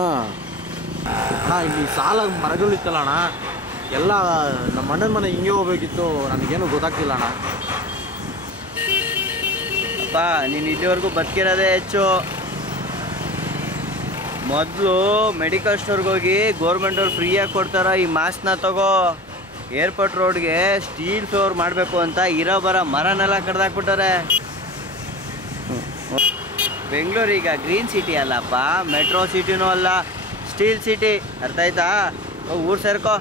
ಅಣ್ಣ ಅಣ್ಣ ಇಲ್ಲಿ ಸಾಲ ಮರಗಳಿತ್ತಲ್ಲ ಅಣ್ಣ, ಎಲ್ಲ ನಮ್ಮ ಅಣ್ಣನ ಮನೆ ಹಿಂಗೆ ಹೋಗ್ಬೇಕಿತ್ತು, ನನಗೇನು ಗೊತ್ತಾಗ್ತಿಲ್ಲ ಅಣ್ಣ. ಅಪ್ಪ ನೀನು ಇಲ್ಲಿವರೆಗೂ ಬದುಕಿರೋದೇ ಹೆಚ್ಚು. ಮೊದಲು ಮೆಡಿಕಲ್ ಸ್ಟೋರ್ಗೆ ಹೋಗಿ ಗೌರ್ಮೆಂಟವ್ರು ಫ್ರೀಯಾಗಿ ಕೊಡ್ತಾರ ಈ ಮಾಸ್ಕ್ನ ತಗೋ. ಏರ್ಪೋರ್ಟ್ ರೋಡ್ಗೆ ಸ್ಟೀಲ್ ಫ್ಲೋರ್ ಮಾಡಬೇಕು ಅಂತ ಇರೋ ಬರೋ ಮರನೆಲ್ಲ ಕಡ್ದಾಕ್ಬಿಟ್ಟಾರೆ. ಬೆಂಗಳೂರು ಈಗ ಗ್ರೀನ್ ಸಿಟಿ ಅಲ್ಲಪ್ಪ, ಮೆಟ್ರೋ ಸಿಟಿನೂ ಅಲ್ಲ, ಸ್ಟೀಲ್ ಸಿಟಿ. ಅರ್ಥ ಆಯ್ತಾ? ಊರು ಸೇರ್ಕೋ.